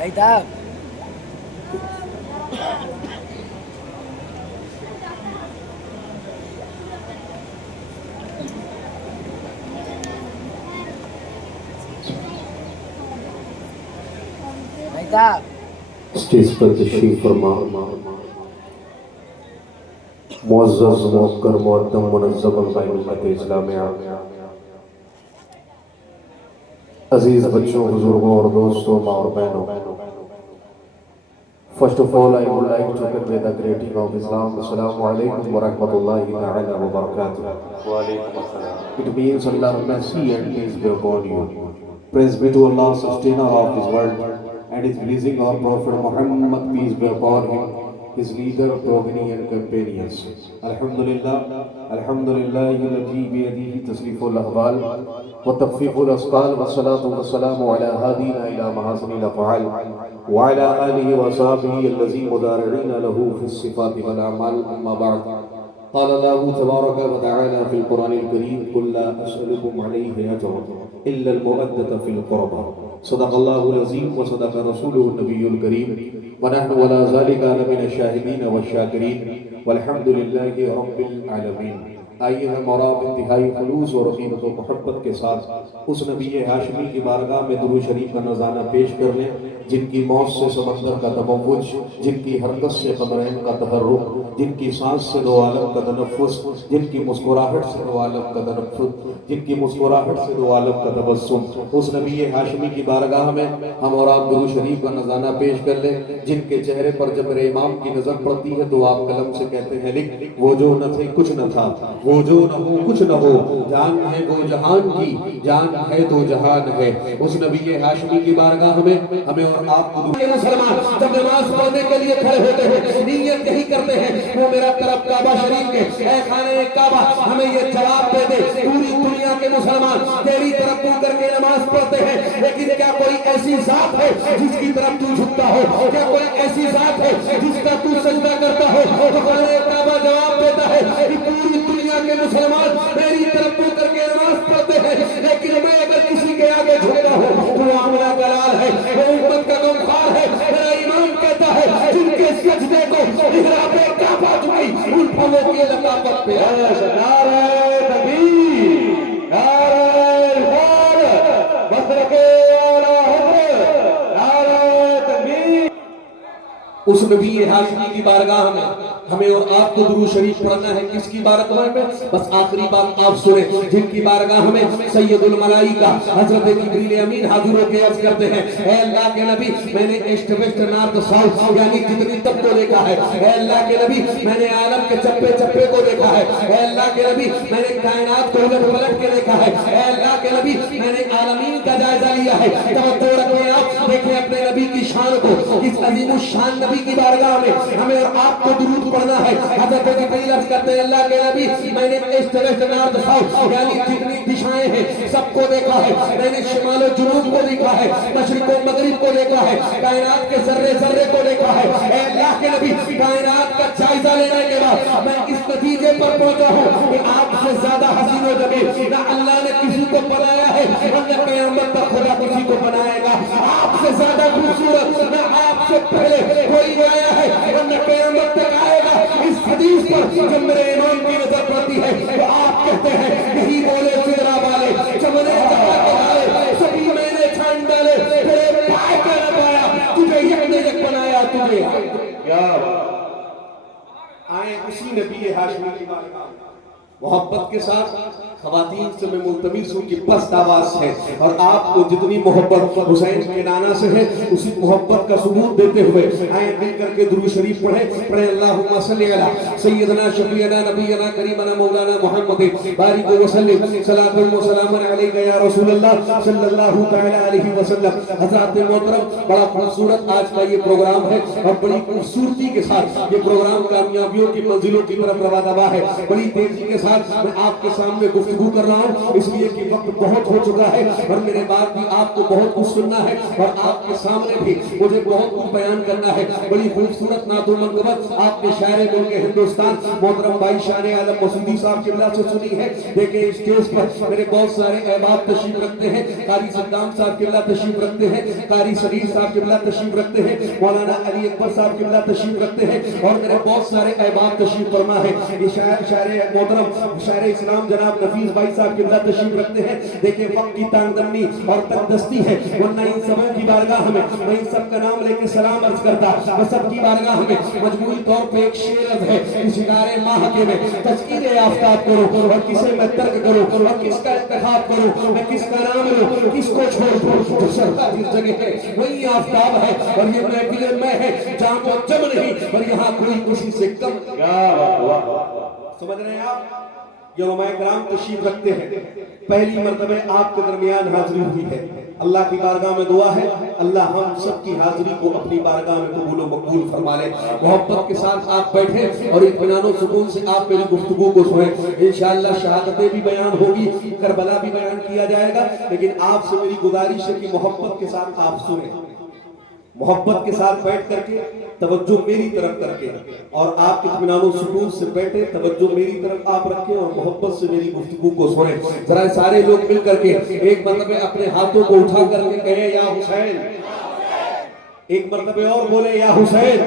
Ahí está. Ahí está. Stage پر تشریف فرما معزز موقر معتم منظم القائم امت اسلامیہ عزیز بچوں بزرگوں اور دوستوں ماں اور بہنوں First of all, I would like to convey the greeting of Islam. Assalamu alaikum wa rahmatullahi ta'ala wa barakatuh. It means Allah's mercy and peace be upon you. Praise be to Allah, sustainer of His world, and His blessing of Prophet Muhammad, peace be upon him, his leader, progeny and companions. Alhamdulillah, Alhamdulillah, الذي بيده تصريف الأحوال وتخفيف الأثقال والصلاة والسلام على هادينا إلى محاسن الأفعال وعلى آله وصحبه الذين مدارعين له في الصفات والأعمال. أما بعد، قال الله تبارك وتعالى في القرآن الكريم: قل لا أسألكم عليه أجرا إلا المودة في القربى. صدق الله العظيم وصدق رسوله النبي الكريم ونحن ولا ذلك من الشاهدين والشاكرين والحمد لله رب العالمين. آئیے ہم اور آپ انتہائی خلوص اور عقیدت و محبت کے ساتھ اس نبی ہاشمی کی بارگاہ میں درود شریف کا نذرانہ پیش کر لیں، جن کی موت سے سمندر کا تموج، جن کی حرکت سے قمرین کا تحرک، جن کی سانس سے دو عالم کا تنفس، جن کی مسکراہٹ سے دو عالم کا تنفس، جن کی مسکراہٹ سے دو عالم کا تبسم. اس نبی ہاشمی کی بارگاہ میں ہم اور آپ درود شریف کا نذرانہ پیش کر لیں، جن کے چہرے پر جب میرے امام کی نظر پڑتی ہے تو آپ قلم سے کہتے ہیں لکھ: وہ جو نہ تھے کچھ نہ تھا، وہ جو نہ ہو کچھ نہ ہو، جان ہے وہ جہان کی، جان ہے تو جہان ہے. اس نبی ہاشمی کی بارگاہ میں ہمیں اور آپ کو مسلمان جب نماز پڑھنے کے لیے کھڑے ہوتے ہیں نیت یہی کرتے ہیں: وہ میرا طرف کعبہ شریف کے، اے خانہ کعبہ ہمیں یہ جواب دے دے. پوری دنیا کے مسلمان تیری طرف منہ کر کے نماز پڑھتے ہیں، لیکن کیا کوئی ایسی ذات ہے جس کی طرف تو جھکتا ہو؟ کیا کوئی ایسی ذات ہے جس کا تو سجدہ کرتا ہو؟ تو خانہ کعبہ جواب دیتا ہے کہ پوری دنیا کے مسلمان میری طرف منہ کر کے نماز پڑھتے ہیں، لیکن میں اگر کسی کے آگے جھکتا ہوں تو وہ عاملہ دلال ہے، وہ امت کا غمخوار ہے. میرا ایمان کہتا ہے جن کے سجدے کو محراب کعبہ جھکی ان پھلوں کی لطافت پہ نعرہ تکبیر، نعرہ رسال، مسلک اعلی حضرت، نعرہ تکبیر. اس نبی ہاشمی کی بارگاہ میں ہمیں اور آپ کو درود شریف پڑھنا ہے. کس کی بارگاہ میں؟ بس آخری بات آپ سنیں، جن کی بارگاہ میں سید الملائکہ حضرت جبریل امین حاضر ہو کے عرض کرتے ہیں: اے اللہ کے نبی، میں نے ایسٹ ویسٹ نارتھ ساؤتھ یعنی جتنی تب کو دیکھا ہے. اے اللہ کے نبی، میں نے عالم کے چپے چپے کو دیکھا ہے. اے اللہ کے نبی، میں نے کائنات کو الٹ پلٹ کے دیکھا ہے. اے اللہ کے نبی، میں نے عالمین کا جائزہ لیا ہے. توجہ رکھیں، آپ دیکھیں اپنے نبی کی شان کو. اس عظیم الشان نبی کی بارگاہ میں ہمیں اور آپ کو درود پڑھنا ہے. حضرت جبریل عرض کرتے ہیں: اللہ کے نبی، میں نے ایسٹ ویسٹ نارتھ ساؤتھ یعنی جتنی دشائیں ہیں سب کو دیکھا ہے. میں نے شمال و جنوب کو دیکھا ہے، مشرق و مغرب کو دیکھا ہے، کائنات کے ذرے ذرے کو دیکھا ہے. اے اللہ کے نبی، کائنات کا جائزہ لینے کے بعد میں اس نتیجے پر پہنچا ہوں کہ آپ سے زیادہ حسین و جمیل نہ اللہ نے کسی کو بنایا ہے اور نہ قیامت تک خدا کسی کو بنائے گا. آپ سے زیادہ خوبصورت نہ آپ سے پہلے کوئی آیا ہے اور نہ قیامت تک آئے گا. اس حدیث پر جب میرے امام کی نظر پڑتی ہے تو آپ کہتے ہیں: یہی بولے سدرا والے، چمنے جگہ کے والے، سبھی میں نے چھان ڈالے، تیرے پائے کا نہ پایا، تجھے یک نے یک بنایا تجھے. کیا آئیں اسی نبی ہاشمی کی بارگاہ محبت کے ساتھ. خواتین سے میں ملتمس ہوں کہ پست آواز ہے اور آپ کو جتنی محبت حسین کے نانا سے ہے اسی محبت کا ثبوت دیتے ہوئے آئیں مل کر کے درود شریف پڑھیں. اللہم صلی علی سیدنا شفیعنا نبینا کریمنا مولانا محمد بارک وسلم صلاۃ و سلام علیک یا رسول اللہ صلی اللہ تعالی علیہ وسلم. حضرات محترم، بڑا خوبصورت آج کا یہ پروگرام ہے اور بڑی خوبصورتی کے ساتھ یہ پروگرام کامیابیوں کی منزلوں کی طرف رواں ہے. بڑی تیزی کے ساتھ میں آپ کے سامنے گفتگو کر رہا ہوں اس لیے کہ وقت بہت ہو چکا ہے اور میرے بعد بھی آپ کو بہت کچھ سننا ہے اور آپ کے سامنے بھی مجھے بہت کچھ بیان کرنا ہے. بڑی خوبصورت نعت و منقبت آپ نے شاعر ملک ہندوستان محترم بھائی شان عالم مسعودی صاحب قبلہ سے سنی ہے. دیکھیں اسٹیج پر میرے بہت سارے احباب تشریف رکھتے ہیں. قاری صدام صاحب قبلہ تشریف رکھتے ہیں, قاری صغیر صاحب قبلہ تشریف رکھتے ہیں, مولانا علی اکبر صاحب قبلہ تشریف رکھتے ہیں اور میرے بہت سارے احباب تشریف فرما ہے. یہ شاعر محترم شاعر اسلام جناب نفیس بھائی صاحب قبلہ تشریف رکھتے ہیں. دیکھیں وقت کی تانگ دنی اور تنگ دستی ہے ورنہ ان سبوں کی بارگاہ میں میں ان سب کا نام لے کے سلام عرض کرتا. وہ سب کی بارگاہ میں مجموعی طور پہ ایک شعر عرض ہے کہ شکار ماہ کے میں تذکیر آفتاب کرو اور کسے میں ترک کرو اور کس کا انتخاب کرو, میں کس کا نام لوں کس کو چھوڑ دوں. جو شرطہ جس جگہ ہے وہی آفتاب ہے اور یہ محفل میں ہے جہاں کو جم نہیں اور یہاں کوئی کسی سے کم. سمجھ رہے ہیں آپ؟ یہ علماء کرام تشریف رکھتے ہیں. پہلی مرتبہ آپ کے درمیان حاضری ہوئی ہے. اللہ کی بارگاہ میں دعا ہے اللہ ہم سب کی حاضری کو اپنی بارگاہ میں قبول و مقبول فرما لے. محبت کے ساتھ آپ بیٹھیں اور اطمینان و سکون سے آپ میری گفتگو کو سنیں. انشاءاللہ شہادتیں بھی بیان ہوگی, کربلا بھی بیان کیا جائے گا, لیکن آپ سے میری گزارش ہے کہ محبت کے ساتھ آپ سنیں, محبت کے ساتھ بیٹھ کر کے توجہ میری طرف کر کے اور آپ اطمینان و سکون سے بیٹھے توجہ میری طرف آپ رکھیں اور محبت سے میری گفتگو کو سنیں. ذرا سارے لوگ مل کر کے ایک مرتبہ اپنے ہاتھوں کو اٹھا کر کے کہیں یا حسین, ایک مرتبہ اور بولے یا حسین.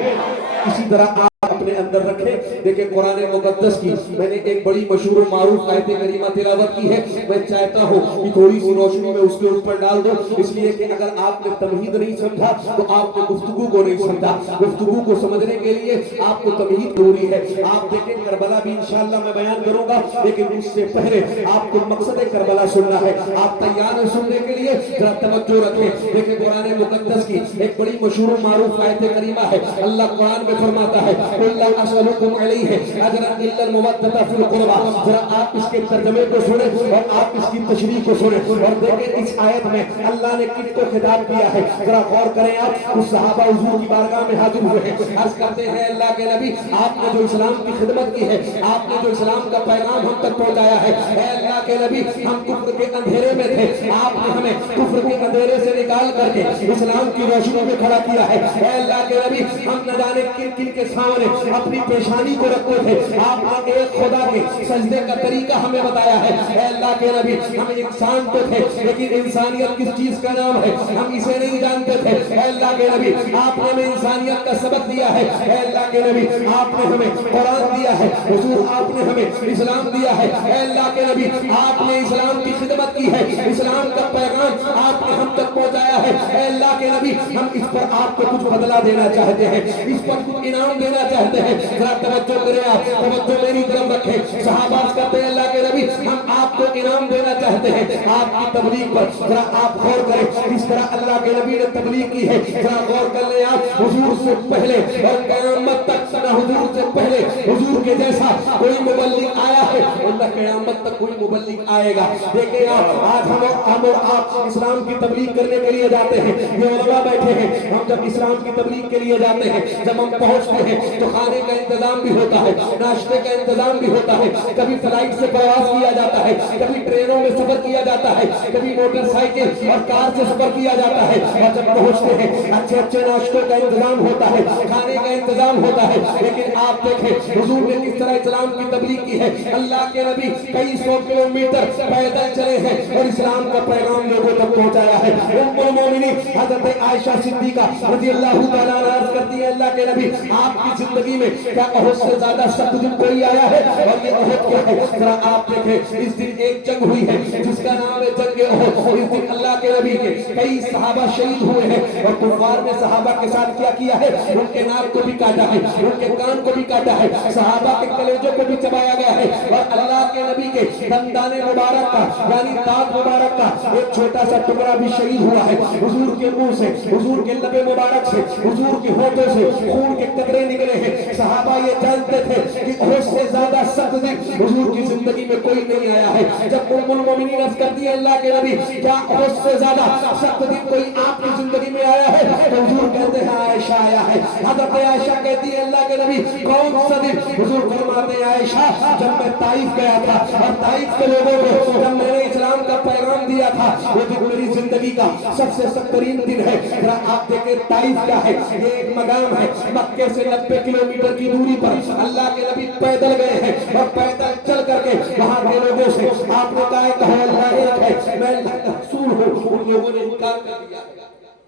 اسی طرح آپ اپنے اندر رکھیں. دیکھیں قرآن مقدس کی میں نے ایک بڑی مشہور و معروف آیت کریمہ تلاوت کی ہے. میں چاہتا ہوں کہ تھوڑی سی روشنی میں اس کے اوپر ڈال دوں, اس لیے کہ اگر آپ نے تمہید نہیں سمجھا تو آپ نے گفتگو کو نہیں سمجھا. گفتگو کو سمجھنے کے لیے آپ کو تمہید ضروری ہے. آپ دیکھیں کربلا بھی انشاءاللہ میں بیان کروں گا, لیکن اس سے پہلے آپ کو مقصد کربلا سننا ہے. آپ تیار ہیں سننے کے لیے؟ ذرا توجہ رکھیں. دیکھیں قرآن مقدس کی ایک بڑی مشہور و معروف آیت کریمہ ہے. اللہ قرآن میں فرماتا ہے قُلْ لَا أَسْأَلُكُمْ عَلَيْهِ أَجْرًا إِلَّا الْمَوَدَّةَ فِي الْقُرْبَى. ذرا آپ اس کے ترجمے کو سنیں اور آپ اس کی تشریح کو سنیں اور دیکھیں اس آیت میں اللہ نے کس کو خطاب کیا ہے. ذرا غور کریں. آپ اس صحابہ حضور کی بارگاہ میں حاضر ہوئے ہیں, عرض کرتے ہیں اللہ کے نبی آپ نے جو اسلام کی خدمت کی ہے, آپ نے جو اسلام کا پیغام ہم تک پہنچایا ہے, اے اللہ کے نبی ہم کفر کے اندھیرے میں تھے, آپ نے ہمیں کفر کے اندھیرے سے نکال کر کے اسلام کی روشنی میں کھڑا کیا ہے. اے اللہ کے نبی ہم نہ جانے کن کن کے سامنے اپنی پیشانی کو رکھتے تھے, آپ نے ایک خدا کے سجدے کا طریقہ ہمیں بتایا ہے. اے اللہ کے نبی ہم انسان تو تھے لیکن انسانیت کس چیز کا نام ہے ہم اسے نہیں جانتے تھے. اے اللہ کے نبی آپ نے ہمیں انسانیت کا سبق دیا ہے. اے اللہ کے نبی آپ نے ہمیں قرآن دیا ہے, حضور آپ نے ہمیں اسلام دیا ہے. اے اللہ کے نبی آپ نے اسلام کی خدمت کی ہے, اسلام کا پیغام آپ نے ہم تک پہنچایا ہے. اے اللہ کے نبی ہم اس پر آپ کو کچھ بدلہ دینا چاہتے ہیں, اس پر کچھ انعام دینا چاہتے ہیں. ذرا توجہ کریں, آپ توجہ میری طرف رکھیں. صحابہ کہتے ہیں اللہ کے نبی ہم آپ کو انعام دینا چاہتے ہیں آپ کی تبلیغ پر. ذرا آپ غور کریں اس طرح اللہ کے نبی نے تبلیغ کی ہے. ذرا غور کر لیں آپ, حضور سے پہلے اور قیامت تک نہ حضور سے پہلے حضور کے جیسا کوئی مبلغ آیا ہے اور نہ قیامت تک کوئی مبلغ آئے گا. دیکھیں آپ آج ہم اور آپ اسلام کی تبلیغ کرنے کے لیے جاتے ہیں, یہ علماء بیٹھے ہیں, ہم جب اسلام کی تبلیغ کے لیے جاتے ہیں جب ہم پہنچتے ہیں تو کھانے کا انتظام بھی ہوتا ہے, ناشتے کا انتظام بھی ہوتا ہے, کبھی فلائٹ سے پرواز کیا جاتا ہے, کبھی ٹرینوں میں سفر کیا جاتا ہے, کبھی موٹر سائیکل اور کار سے سفر کیا جاتا ہے. اور جب پہنچتے ہیں اچھے اچھے ناشتوں کا انتظام ہوتا ہے, کھانے کا انتظام ہوتا ہے, لیکن آپ دیکھیں حضور نے کس طرح اسلام کی تبلیغ کی ہے. اللہ کے نبی کئی سو کلومیٹر پیدل چلے ہیں اور اسلام کا پیغام لوگوں تک پہنچایا ہے. ام المومنین حضرت عائشہ صدیقہ رضی اللہ تعالیٰ عنہا عرض کرتی ہے اللہ کے نبی آپ کی زندگی میں کیا احد سے زیادہ سخت دن کوئی آیا ہے؟ اور یہ احد کیا ہے؟ ذرا آپ دیکھیں اس دن ایک جنگ ہوئی ہے جس کا نام ہے جنگ احد. اس دن اللہ کے نبی کے کئی صحابہ شہید ہوئے ہیں اور کفار نے صحابہ کے ساتھ کیا کیا ہے, ان کے ناک کو بھی کاٹا ہے, ان کے کان کو بھی کاٹا ہے, صحابہ کے کلیجوں کو بھی چبایا گیا ہے. اور اللہ کے نبی کے دندان مبارک کا یعنی دانت مبارک کا ایک چھوٹا سا ٹکڑا بھی شہید ہوا ہے. حضور کے منہ سے, حضور کے لب مبارک سے, حضور کے ہونٹوں سے خون کے قطرے نکلے ہیں. صحابہ یہ جانتے تھے کہ احد سے زیادہ سخت دن حضور کی زندگی میں کوئی نہیں آیا ہے. جب ام المومنین عرض کرتی ہے اللہ کے نبی کیا احد سے زیادہ سخت دن کوئی آپ کی زندگی میں آیا ہے؟ تو حضور کہتے ہیں عائشہ آیا ہے. حضرت عائشہ کہتی ہے اللہ کے نبی کون سا دن؟ حضور فرماتے ہیں عائشہ جب میں طائف گیا تھا اور طائف کے لوگوں کو جب میں نے اسلام کا پیغام دیا تھا وہ دن میری زندگی کا سب سے سخت ترین دن ہے. ذرا آپ دیکھیں طائف کیا ہے؟ یہ ایک مقام ہے مکے سے 90 کلومیٹر کی دوری پر. اللہ کے نبی پیدل گئے ہیں اور پیدل چل کر کے وہاں کے لوگوں سے آپ نے کہا کہ اللہ ایک ہے میں اللہ کا رسول ہوں. ان لوگوں نے انکار کر دیا,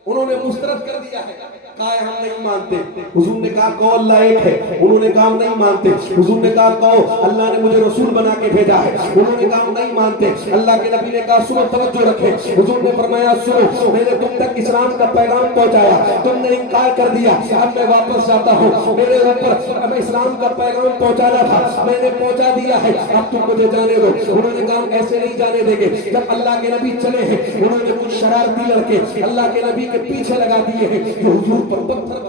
انہوں نے مسترد کر دیا ہے, کہا ہے ہم نہیں مانتے. حضور نے کہا کہو اللہ ایک ہے, انہوں نے کہا ہم نہیں مانتے. حضور نے کہا کہو اللہ نے مجھے رسول بنا کے بھیجا ہے, انہوں نے کہا ہم نہیں مانتے. اللہ کے نبی نے کہا سنو توجہ رکھیں. حضور نے فرمایا سنو میں نے تم تک اسلام کا پیغام پہنچایا, تم نے انکار کر دیا, اب میں واپس جاتا ہوں. میرے اوپر میں اسلام کا پیغام پہنچانا تھا, میں نے پہنچا دیا ہے, اب تم مجھے جانے دو. انہوں نے کہا ایسے نہیں جانے دیں گے. جب اللہ کے نبی چلے ہیں انہوں نے کچھ شرارتی لڑکے اللہ کے نبی کے پیچھے لگا دیے ہیں کہ حضور پر پتھر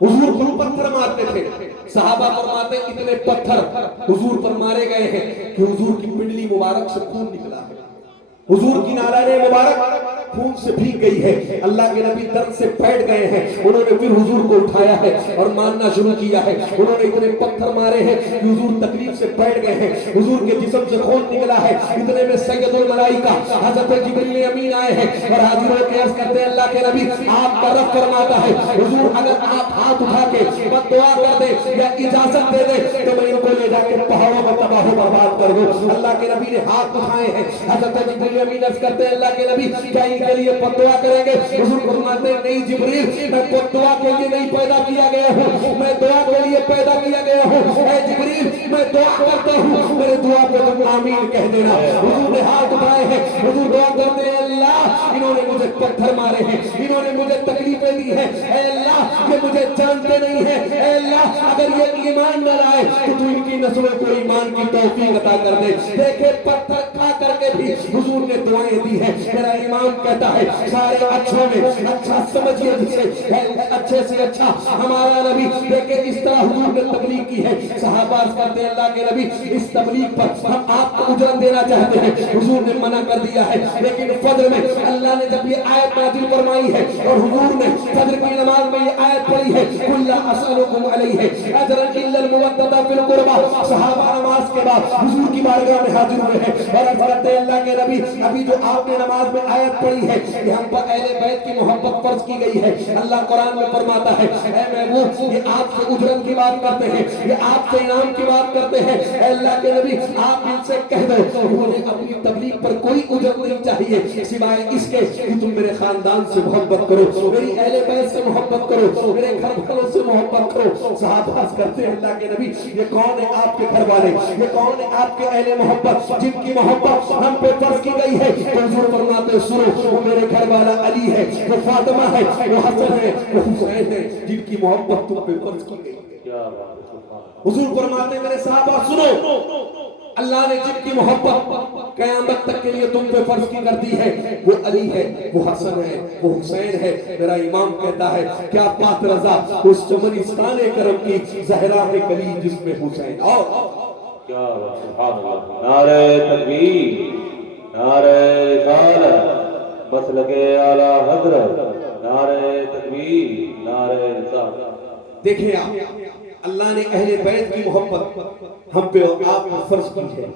حضور پر پتھر مارتے تھے. صحابہ فرماتے ہیں اتنے پتھر حضور پر مارے گئے ہیں کہ حضور کی پنڈلی مبارک سے خون نکلا ہے, حضور کی نالین مبارک خون سے بھیگ گئی ہے. اللہ کے نبی درد سے بیٹھ گئے ہیں. انہوں نے پھر حضور کو اٹھایا ہے اور ماننا شروع کیا ہے. انہوں نے اتنے پتھر مارے ہیں کہ حضور تکلیف سے بیٹھ گئے ہیں, حضور کے جسم سے خون نکلا ہے. اتنے میں سید الملائکہ حضرت جبریل امین آئے ہیں اور حاضر ہو کے عرض کرتے ہیں اللہ کے نبی آپ کا رب فرماتا ہے حضور اگر آپ ہاتھ اٹھا کے بد دعا کر دیں یا اجازت دے دیں تو میں ان کو لے جا کے پہاڑوں میں تباہ و برباد کر دوں. اللہ کے نبی نے ہاتھ اٹھائے ہیں. حضرت جبریل امین عرض کرتے ہیں اللہ کے نبی کیا ان کے لیے بد دعا کریں گے؟ حضور فرماتے ہیں نہیں جبریل میں بد دعا کے لیے نہیں پیدا کیا گیا ہوں, میں دعا کے لیے پیدا کیا گیا ہوں. اے جبریل میں دعا کرتا ہوں میرے دعا پہ تم آمین کہہ دینا. حضور نے ہاتھ اٹھائے ہیں, حضور دعا کرتے ہیں اللہ انہوں نے مجھے پتھر مارے ہیں, انہوں نے مجھے تکلیفیں دی ہیں, اے اللہ یہ مجھے جانتے نہیں ہیں, اے اللہ اگر یہ ایمان نہ لائے تو تو ان کی نسلوں کو ایمان کی توفیق عطا کر دے. دیکھے پتھر کھا کر کے بھی حضور نے دعائیں دی ہیں. میرا امام کہتا ہے سارے اچھوں میں اچھا سمجھیے جسے اچھے سے اچھا ہمارا نبی. دیکھیں اس طرح حضور نے تبلیغ کی ہے. صحابہ کہتے ہیں اللہ کے نبی اس تبلیغ پر ہم آپ کو اجرت دینا چاہتے ہیں. حضور نے منع کر دیا ہے, لیکن فجر میں اللہ نے جب یہ آیت نازل فرمائی ہے اور حضور نے فجر کی نماز میں یہ آیت پڑھی ہے قل لا اسألکم علیہ اجرا الا المودۃ فی القربى, صحابہ نماز کے بعد حضور کی بارگاہ میں حاضر ہوئے ہیں اور فرماتے ہیں اللہ کے نبی ابھی جو آپ نے نماز میں آیت پڑھی ہے کہ ہم پر اہل بیت کی محبت فرض کی گئی ہے. اللہ قرآن میں فرماتا ہے اے محبوب یہ آپ سے اجرت کی بات کرتے ہیں, یہ آپ سے انعام کی بات کرتے ہیں. اے اللہ کے نبی آپ ان سے کہہ دو انہوں نے اپنی تبلیغ پر کوئی اجرت نہیں چاہیے سوائے اس کے کہ تم میرے خاندان سے محبت کرو, میری اہل بیت سے محبت کرو, میرے گھر والوں سے محبت کرو. صحابہ کرتے ہیں اللہ کے نبی یہ کون ہے آپ کے گھر والے, یہ کون ہے آپ کے اہل محبت جن کی محبت ہم پہ فرض کی گئی ہے؟ تو حضور فرماتے سنو وہ میرے گھر والا علی ہے, وہ فاطمہ ہے, وہ حسن ہے, وہ حسین ہے جن کی محبت تم پہ فرض کی گئی ہے. حضور فرماتے میرے صحابہ سنو اللہ نے جن کی محبت قیامت تک کے لیے تم پہ فرض کی کر دی ہے وہ علی ہے, وہ حسن ہے, وہ حسین ہے. میرا امام کہتا ہے کیا بات رضا اس چمنستان کرم کی زہرا ہے کلی جس میں حسین. اور کیا سبحان اللہ, نعرہ تکبیر, نعرہ رسالت, مسلک اعلی حضرت, نعرہ تکبیر, نعرہ رسالت. دیکھیں آپ اللہ نے اہل بیت کی محبت ہم پہ اور آپ پر فرض کی ہے.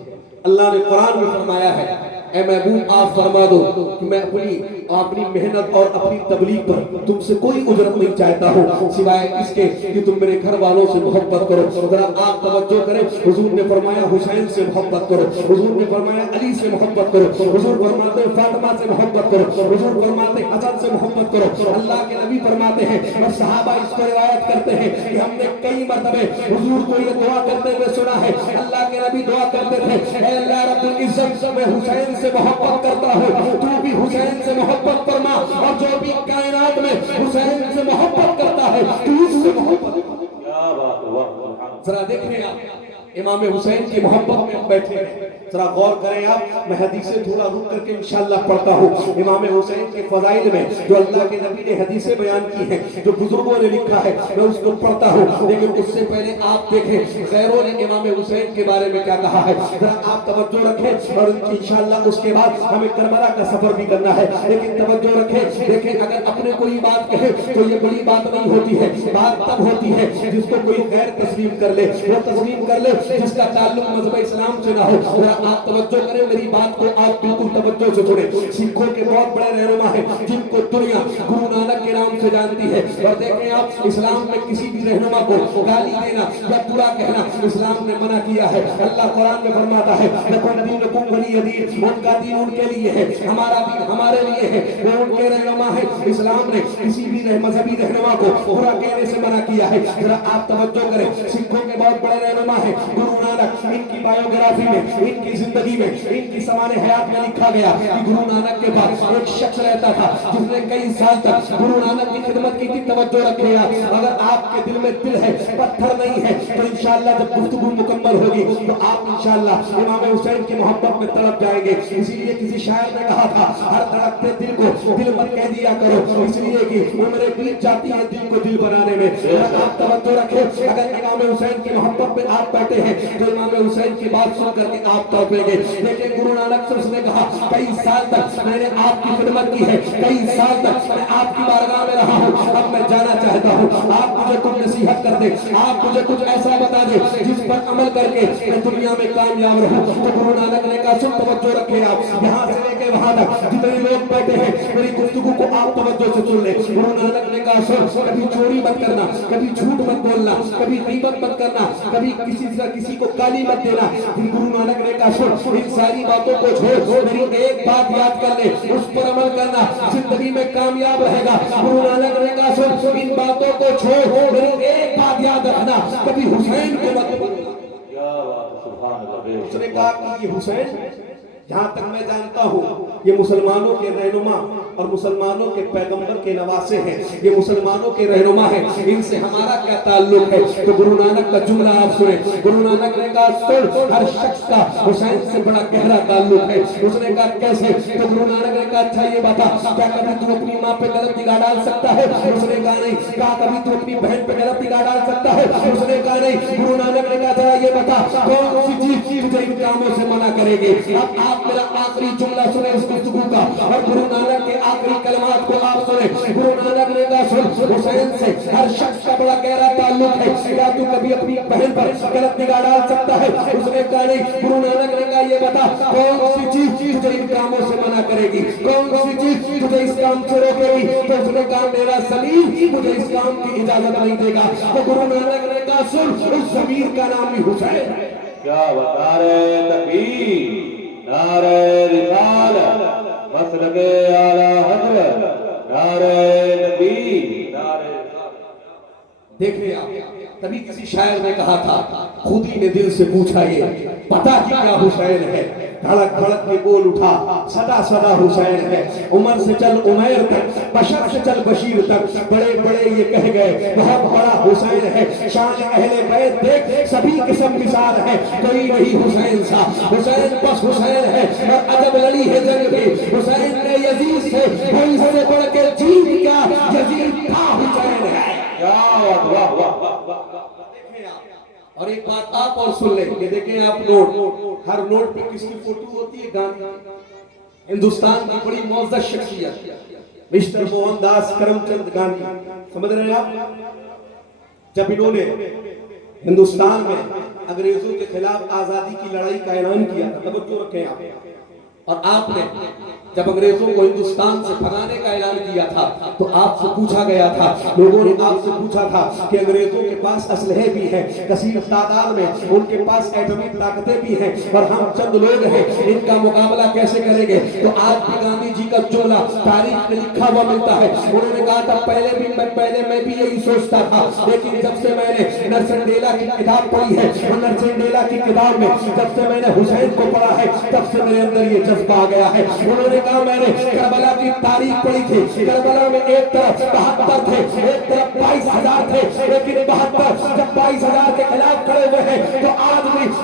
اللہ نے قرآن میں فرمایا ہے اے محبوب آپ فرما دو کہ میں اپنی محنت اور اپنی تبلیغ پر تم سے کوئی اجرت نہیں چاہتا ہوں سوائے اس کے کہ تم میرے گھر والوں سے محبت کرو. ذرا آپ توجہ کریں, حضور نے فرمایا حسین سے محبت کرو, حضور نے فرمایا علی سے محبت کرو, حضور فرماتے فاطمہ سے محبت کرو, حضور فرماتے حسن سے محبت کرو. اللہ کے نبی فرماتے ہیں اور صحابہ اس کو روایت کرتے ہیں کہ ہم نے کئی مرتبہ حضور کو یہ دعا کرتے ہوئے سنا ہے. اللہ کے نبی دعا کرتے تھے اے اللہ رب العزت میں حسین سے محبت کرتا ہوں, تو بھی حسین سے محبت فرما, اور جو بھی کائنات میں حسین سے محبت کرتا ہے تو اس سے محبت. کیا بات, واہ. ذرا دیکھیں آپ امام حسین کی محبت میں ہم بیٹھے ہیں. ذرا غور کریں آپ, میں حدیثیں تھوڑا رک کر کے انشاءاللہ پڑھتا ہوں. امام حسین کے فضائل میں جو اللہ کے نبی نے حدیثیں بیان کی ہیں, جو بزرگوں نے لکھا ہے, میں اس کو پڑھتا ہوں. لیکن اس سے پہلے آپ دیکھیں غیروں نے امام حسین کے بارے میں کیا کہا ہے. ذرا آپ توجہ رکھیں, اور انشاءاللہ اس کے بعد ہمیں کربلا کا سفر بھی کرنا ہے. لیکن توجہ رکھیں, دیکھیں اگر اپنے کوئی بات کہے تو یہ بڑی بات نہیں ہوتی ہے. بات تب ہوتی ہے جس کو کوئی غیر تسلیم کر لے, وہ تسلیم کر لے جس کا تعلق مذہب اسلام سے نہ ہو. ذرا آپ توجہ کریں, میری بات کو آپ بالکل توجہ سے سنیں. سکھوں کے بہت بڑے رہنما ہیں جن کو دنیا گرو نانک کے نام سے جانتی ہے. اور دیکھیں آپ, اسلام میں کسی بھی رہنما کو گالی دینا یا برا کہنا اسلام نے منع کیا ہے. اللہ قرآن میں فرماتا ہے لکم دینکم ولی دین, ان کا دین ان کے لیے ہے, ہمارا دین ہمارے لیے ہے. وہ ان کے رہنما ہے. اسلام نے کسی بھی مذہبی رہنما کو برا کہنے سے منع کیا ہے. ذرا آپ توجہ کریں, سکھوں کے بہت بڑے رہنما ہیں گرو نانک. ان کی بایوگرافی میں, ان کی زندگی میں, ان کی سمان حیات میں لکھا گیا کہ گرو نانک کے پاس ایک شخص رہتا تھا جس نے کئی سال تک گرو نانک کی خدمت کی تھی. توجہ رکھیں آپ, اگر آپ کے دل میں دل ہے, پتھر نہیں ہے, تو انشاءاللہ جب گفتگو مکمل ہوگی تو آپ انشاءاللہ امام حسین کی محبت میں تڑپ جائیں گے. اسی لیے کسی شاعر نے کہا تھا ہر تڑپتے دل کو دل مت کہہ دیا کرو, اس لیے کہ عمریں بیت جاتی ہے دل کو دل بنانے میں. آپ توجہ رکھیں, اگر امام حسین کی محبت میں آپ بیٹھے ہیں تو امام حسین کی بات سن کر کے آپ تڑپیں گے. لیکن گرو نانک سے اس نے کہا کئی سال تک میں نے آپ کی خدمت کی ہے, کئی سال تک میں آپ کی بارگاہ میں رہا ہوں, اب میں جانا چاہتا ہوں. آپ مجھے کچھ نصیحت کر دیں, آپ مجھے کچھ ایسا بتا دیں جس پر عمل کر کے میں دنیا میں کامیاب رہوں. تو گرو نانک نے کہا سن توجہ رکھیں آپ, یہاں سے لے کے وہاں تک جتنے لوگ بیٹھے ہیں میری گفتگو کو آپ توجہ سے سن لیں. گرو نانک نے کہا سن, کبھی چوری مت کرنا, کبھی جھوٹ مت بولنا, کبھی غیبت مت کرنا, کبھی کسی کو گالی مت دینا. پھر گرو نانک نے کہا سن, ان ساری باتوں کو چھوڑ, میری ایک بات یاد کر لے, اس پر عمل کرنا, زندگی میں کامیاب رہے گا. گرو نانک نے کہا سن, ان باتوں کو چھوڑ, میری ایک بات یاد رکھنا, کبھی حسین کو مت بولنا. کیا بات ہے, سبحان اللہ. اس نے کہا کہ یہ حسین, جہاں تک میں جانتا ہوں, یہ مسلمانوں کے رہنما اور مسلمانوں کے پیغمبر کے نواسے ہیں, یہ مسلمانوں کے رہنما ہیں, ان سے ہمارا کیا تعلق ہے. تو گرو نانک کا جملہ آپ سنیں. گرو نانک نے کہا سن, ہر شخص کا حسین سے بڑا گہرا تعلق ہے. اس نے کہا کیسے. تو گرو نانک نے کہا اچھا یہ بتا, کیا کبھی تو اپنی ماں پہ غلط نگاہ ڈال سکتا ہے. اس نے کہا نہیں. کہا کبھی تو اپنی بہن پہ غلط نگاہ ڈال سکتا ہے. اس نے کہا نہیں. گرو نانک نے کہا ذرا یہ بتا کون سی چیز تجھے ان کاموں سے منع کرے گی. اب آپ میرا آخری جملہ سنیں اس گفتگو کا, اور گرو نانک کے آخری کلمات کو آپ سنیں. گرو نانک نے کہا سن, حسین سے ہر شخص کا بڑا گہرا تعلق ہے, کیا تو کبھی اپنی بہن پر غلط نگاہ ڈال سکتا ہے. اس نے کہا نہیں. گرو نانک نے کہا یہ بتا کون سی چیز تجھے ان کاموں سے منع کرے گی, کون سی چیز تجھے اس کام سے روکے گی. تو اس نے کہا میرا ضمیر مجھے اس کام کی اجازت نہیں دے گا. تو گرو نانک نے کہا سن, اس ضمیر کا نام بھی حسین ہے. کیا بات, نعرہ تکبیر, نعرہ رسالت, مسلک اعلی حضرت, نعرہ تکبیر, نعرہ. دیکھیں آپ, تبھی کسی شاعر نے کہا تھا خود ہی نے دل سے پوچھا یہ پتا کہ کیا حسین ہے. دھڑک دھڑک کے بول اٹھا صدا صدا حسین ہے. عمر سے چل عمیر تک, بشر سے چل بشیر تک, بڑے بڑے یہ کہہ گئے بہت بڑا حسین ہے. شان اہل بیت دیکھ سبھی قسم مثال ہے, کوئی نہیں حسین سا. حسین بس حسین ہے, اور عجب لڑی ہے جنگ بھی حسین نے یزید سے, کوئی سے بڑھ کے جیت کیا, یزید تھا حسین ہے. کیا بات, واہ واہ واہ. اور ایک بات آپ اور سن لیں, یہ دیکھیں آپ نوٹ, ہر نوٹ پہ کس کی فوٹو ہوتی ہے, گاندھی, ہندوستان کی بڑی معزز شخصیت مسٹر موہن داس کرم چند گاندھی. سمجھ رہے ہیں آپ, جب انہوں نے ہندوستان میں انگریزوں کے خلاف آزادی کی لڑائی کا اعلان کیا تھا, توجہ رکھیں آپ, اور آپ نے جب انگریزوں کو ہندوستان سے بھگانے کا اعلان کیا تھا تو آپ سے پوچھا گیا تھا, لوگوں نے آپ سے پوچھا تھا کہ انگریزوں کے پاس اسلحے بھی ہیں کثیر تعداد میں, ان کے پاس ایٹمی طاقتیں بھی ہیں, اور ہم چند لوگ ہیں, ان کا مقابلہ کیسے کریں گے. تو آج بھی گاندھی جی کا جملہ تاریخ میں لکھا ہوا ملتا ہے. انہوں نے کہا تھا پہلے میں بھی یہی سوچتا تھا, لیکن جب سے میں نے نرسن ڈیلا کی کتاب پڑھی ہے, اور نرسن ڈیلا کی کتاب میں جب سے میں نے حسین کو پڑھا ہے, تب سے میرے اندر یہ جذبہ آ گیا ہے. انہوں نے کہا میں نے کربلا کی تاریخ پڑھی تھی, کربلا میں ایک طرف 72 تھے, ایک طرف 22,000 تھے, لیکن 72 جب 22,000 کے خلاف کھڑے ہوئے ہیں تو آج بھی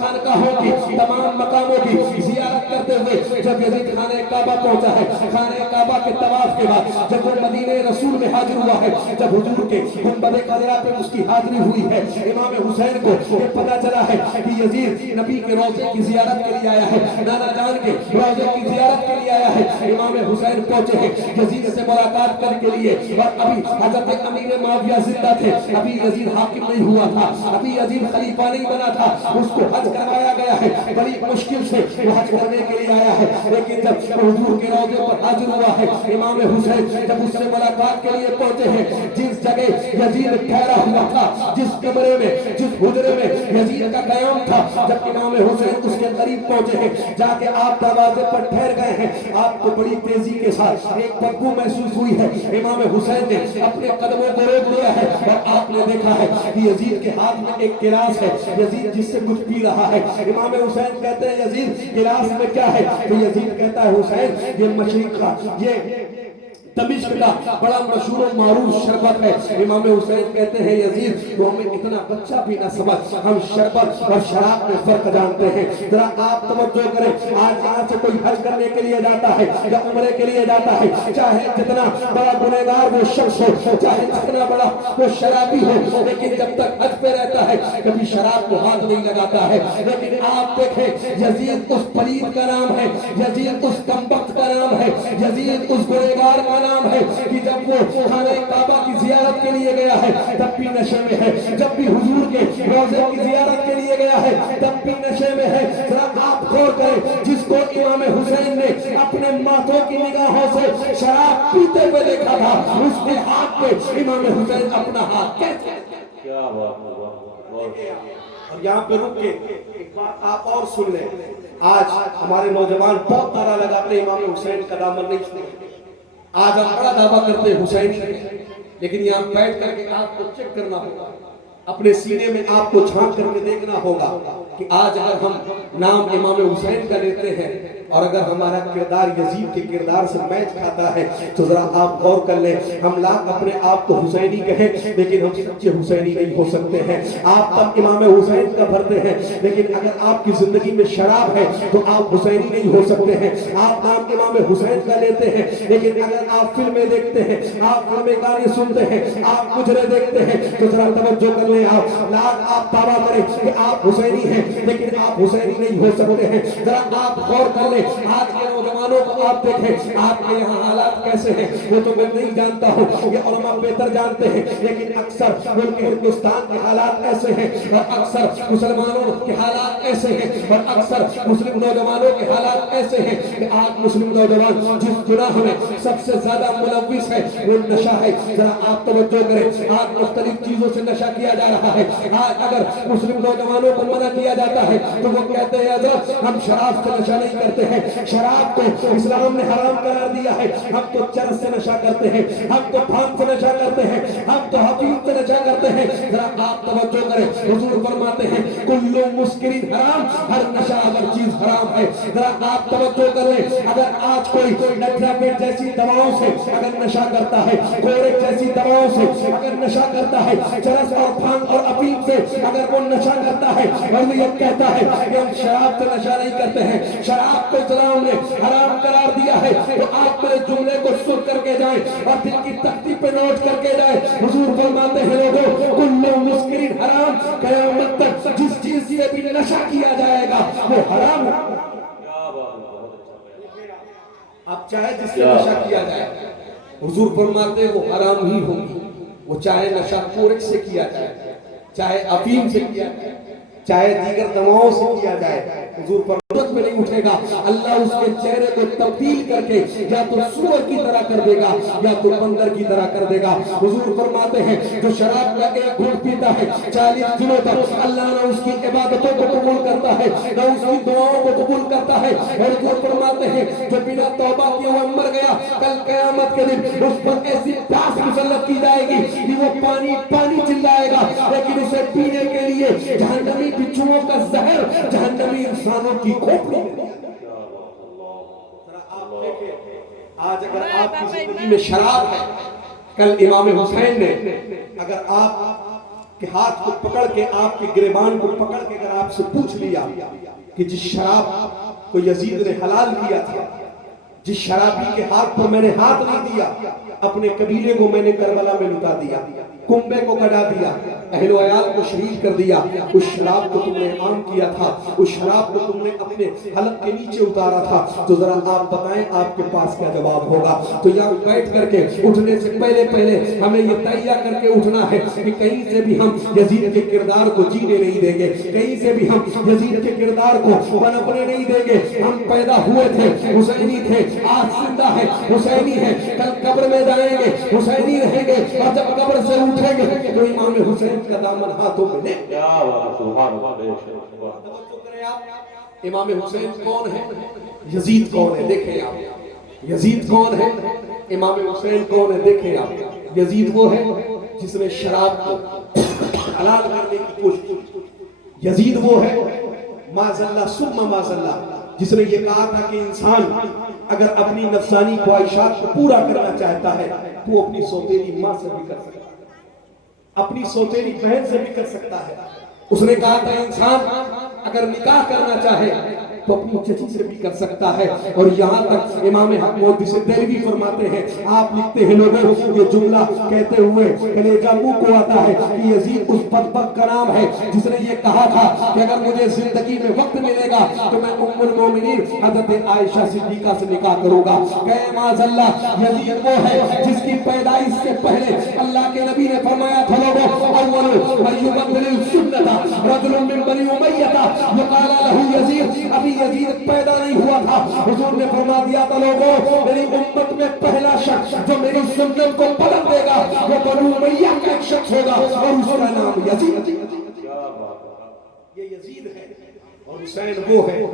خانقاہوں کی تمام مقاموں کی زیارت کرتے ہوئے جب یزید خانہ کعبہ پہنچا ہے، خانہ کعبہ کے طواف کے بعد جب وہ مدینہ رسول میں حاضر ہوا ہے، جب حضور کے گنبد خضرا پہ اس کی حاضری ہوئی ہے، امام حسین کو یہ پتا چلا ہے کہ یزید نبی کے روضے کی زیارت کے لیے آیا ہے، نانا جان کے روضے کی زیارت کے لیے آیا ہے۔ امام حسین پہنچے ہیں یزید سے ملاقات کرنے کے لیے، اور ابھی حضرت امیر معاویہ زندہ تھے، ابھی یزید حاکم نہیں ہوا تھا، ابھی یزید خلیفہ نہیں بنا تھا، اس کو حج کروایا گیا ہے، بڑی مشکل سے وہ حج کرنے کے لیے آیا ہے۔ لیکن جب حضور کے روضے پر حاضر ہوا ہے، امام حسین جب اس سے ملاقات کے لیے پہنچے ہیں، جس جگہ یزید ٹھہرا ہوا تھا، جس کمرے میں جس حجرے میں یزید کا قیام تھا، جب امام حسین اس کے قریب پہنچے ہیں، جا کے آپ دروازے پر ٹھہر گئے ہیں، آپ کو بڑی تیزی کے ساتھ ایک بدبو محسوس ہوئی ہے۔ امام حسین نے اپنے قدموں کو روک لیا ہے اور آپ نے دیکھا ہے کہ یزید کے ہاتھ میں ایک گلاس ہے، یزید جس سے کچھ پی رہا ہے۔ امام حسین کہتے ہیں یزید گلاس میں کیا ہے؟ تو یزید کہتا ہے حسین یہ مشرق کا، یہ دمشق کا بڑا مشہور و معروف شربت ہے۔ امام حسین کہتے ہیں یزید وہ ہمیں اتنا بچہ بھی نہ سمجھ، ہم شربت اور شراب میں فرق جانتے ہیں۔ ذرا آپ توجہ کریں، آج یہاں سے کوئی حج کرنے کے لیے جاتا ہے یا عمرے کے لیے جاتا ہے، چاہے جتنا بڑا گنہگار وہ شخص ہو، چاہے جتنا بڑا وہ شرابی ہو، لیکن جب تک حج پہ رہتا ہے کبھی شراب کو ہاتھ نہیں لگاتا ہے۔ لیکن آپ دیکھیں یزید اس پلید کا نام ہے، یزید اس کمبخت کا نام ہے، یزید اس گنہگار کا نام ہے کہ جب وہ خانہ کعبہ کی زیارت کے لیے گیا ہے تب بھی نشے میں ہے، جب بھی حضور کے روضے کی زیارت کے لیے گیا ہے تب بھی نشے میں ہے۔ ذرا آپ غور کریں، جس کو امام حسین نے اپنے ماتھوں کی نگاہوں سے شراب پیتے ہوئے دیکھا تھا، اس کے ہاتھ پہ امام حسین اپنا ہاتھ کیسے؟ کیا بات ہے، اور یہاں پہ رک کے ایک بات آپ اور سن لیں، آج ہمارے نوجوان بہت نعرہ لگاتے ہیں امام حسین کا دامن نہیں چھوڑیں۔ آج ہم بڑا دعویٰ کرتے ہیں حسینی ہے، لیکن یہاں بیٹھ کر کے آپ کو چیک کرنا ہوگا، اپنے سینے میں آپ کو جھانک کر کے دیکھنا ہوگا کہ آج اگر ہم نام امام حسین کا لیتے ہیں اور اگر ہمارا کردار یزید کے کردار سے میچ کھاتا ہے تو ذرا آپ غور کر لیں، ہم لاکھ اپنے آپ کو حسینی کہیں لیکن ہم سچے حسینی نہیں ہو سکتے ہیں۔ آپ تب امام حسین کا بھرتے ہیں لیکن اگر آپ کی زندگی میں شراب ہے تو آپ حسینی نہیں ہو سکتے ہیں۔ آپ نام امام حسین کا لیتے ہیں لیکن اگر آپ فلمیں دیکھتے ہیں، آپ فلمیں گانے سنتے ہیں، آپ مجرے دیکھتے ہیں تو ذرا توجہ کر لیں، آپ لاکھ آپ دعویٰ کریں کہ آپ حسینی ہیں لیکن آپ حسینی نہیں ہو سکتے ہیں۔ ذرا آپ غور کر لیں، آج کے نوجوانوں کو آپ دیکھیں، آپ کے یہاں حالات کیسے ہیں وہ تو میں نہیں جانتا ہوں، یہ علماء بہتر جانتے ہیں، لیکن اکثر ملک ہندوستان کے حالات ایسے ہیں اور اکثر مسلمانوں کے حالات ایسے ہیں اور اکثر مسلم نوجوانوں کے حالات ایسے ہیں کہ آج مسلم نوجوان جس گناہ میں سب سے زیادہ ملوث ہے وہ نشہ ہے۔ ذرا آپ توجہ کریں، آج مختلف چیزوں سے نشہ کیا جا رہا ہے۔ آج اگر مسلم نوجوانوں کو منع کیا جاتا ہے تو وہ کہتے ہیں حضرت ہم شراب سے نشہ نہیں کرتے ہیں، شراب کو اسلام نے حرام قرار دیا ہے، ہم تو چرس سے نشہ کرتے ہیں، ہم تو بھانگ سے نشہ کرتے ہیں، ہم تو حفیظ سے نشہ کرتے ہیں۔ ذرا آپ توجہ کریں، حضور فرماتے ہیں کل مسکر حرام، ہر نشہ اگر چیز حرام ہے۔ ذرا آپ توجہ کریں، اگر آج کوئی ڈٹراکیٹ جیسی دواؤں سے اگر نشہ کرتا ہے، کورک جیسی دواؤں سے اگر نشہ کرتا ہے، چرس اور بھانگ اور افیم سے اگر وہ نشہ کرتا ہے اور وہ یہ کہتا ہے کہ ہم شراب سے نشہ نہیں کرتے ہیں، شراب کو اسلام نے حرام قرار دیا ہے، تو آپ میرے جملے کو سن کر کے جائیں اور دل کی تختی پہ نوٹ کر کے جائیں۔ حضور فرماتے ہیں لوگوں کل مسکر حرام، قیامت تک جس چیز سے بھی نشہ کیا جائے گا وہ حرام ہے۔ آپ چاہے جس سے نشہ کیا جائے، حضور فرماتے ہیں وہ حرام ہی ہوگی، وہ چاہے نشہ کورک سے کیا جائے، چاہے افیم سے کیا جائے، چاہے دیگر دواؤں سے کیا جائے، حضور پر صورت میں نہیں اٹھے گا۔ اللہ اس کے چہرے کو تبدیل کر کے یا تو سور کی طرح کر دے گا یا تو بندر کی طرح کر دے گا۔ حضور فرماتے ہیں جو شراب کا ایک گھونٹ پیتا ہے 40 دنوں تک اللہ نہ اس کی عبادتوں کو قبول کرتا ہے نہ اس کی دعاؤں کو قبول کرتا ہے۔ اور حضور فرماتے ہیں جو بنا توبہ کیے وہ مر گیا، کل قیامت کے دن اس پر ایسی پیاس مسلط کی جائے گی کہ وہ پانی پانی چلائے گا، لیکن اسے پینے کے لیے جہنمی بچھوؤں کا زہر جہنمی انسانوں کی کھوپڑی میں۔ آج اگر آپ کی زندگی میں شراب ہے، کل امام حسین نے اگر آپ کہ ہاتھ کو پکڑ کے آپ کے گریبان کو پکڑ کے اگر آپ سے پوچھ لیا کہ جس شراب کو یزید نے حلال کیا تھا، جس شرابی کے ہاتھ پر میں نے ہاتھ نہیں دیا، اپنے قبیلے کو میں نے کربلا میں لٹا دیا، کنبے کو کٹا دیا، اہل و عیال کو شہید کر دیا، اس شراب کو تم نے عام کیا تھا، اس شراب کو تم نے اپنے حلق کے نیچے اتارا تھا، تو ذرا آپ بتائیں آپ کے پاس کیا جواب ہوگا؟ تو یہاں بیٹھ کر کے اٹھنے سے پہلے ہمیں یہ تیار کر کے اٹھنا ہے کہ کہیں سے بھی ہم یزید کے کردار کو جینے نہیں دیں گے، کہیں سے بھی ہم یزید کے کردار کو پنپنے نہیں دیں گے۔ ہم پیدا ہوئے تھے حسینی تھے، آج زندہ ہے حسینی ہے، کل قبر میں جائیں گے حسینی رہیں گے، اور جب قبر سے اٹھیں گے تو امام حسین کا دامن ہاتھوں میں لیں گے۔ کیا بات، سبحان اللہ، بے شک، سبحان اللہ۔ توجہ کریں آپ، امام حسین کون ہے؟ یزید کون ہے؟ دیکھیں آپ یزید کون ہے، امام حسین کون ہے؟ دیکھیں آپ یزید وہ ہے جس نے شراب کو حلال کرنے کی کوشش کی، یزید وہ ہے معذاللہ ثم معذاللہ جس نے یہ کہا تھا کہ انسان اگر اپنی نفسانی خواہشات کو پورا کرنا چاہتا ہے تو وہ اپنی سوتیلی ماں سے بھی کر سکتا ہے، اپنی سوتیلی بہن سے بھی کر سکتا ہے۔ اس نے کہا تھا انسان اگر نکاح کرنا چاہے تو اپنی چچی سے بھی کر سکتا ہے، اور یہاں تک امام حق محدث دہلوی فرماتے ہیں، آپ لکھتے ہیں لوگوں یہ جملہ کہتے ہوئے کلیجہ منہ کو آتا ہے کہ یزید اس بدبخت کا نام ہے جس نے یہ کہا تھا کہ اگر مجھے زندگی میں وقت ملے گا تو میں ام المومنین حضرت عائشہ صدیقہ سے نکاح کروں گا۔ کہ معاذ اللہ یزید وہ ہے جس کی پیدائش سے پہلے اللہ کے نبی نے فرمایا تھا لوگوں اول من یبدل السنۃ رجل من بنی امیہ یقال له یزید، ابھی یزید پیدا نہیں ہوا تھا، حضور نے فرما دیا تھا لوگوں میری امت میں پہلا شخص جو میری سنت کو بدل دے گا وہ بنو امیہ کا ایک شخص ہوگا اور اس کا نام یزید۔ یہ یزید ہے، اور حسین وہ ہے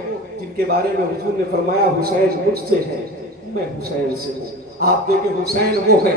جن کے بارے میں حضور نے فرمایا حسین مجھ سے ہے میں حسین سے ہوں۔ آپ دیکھیں حسین وہ ہے،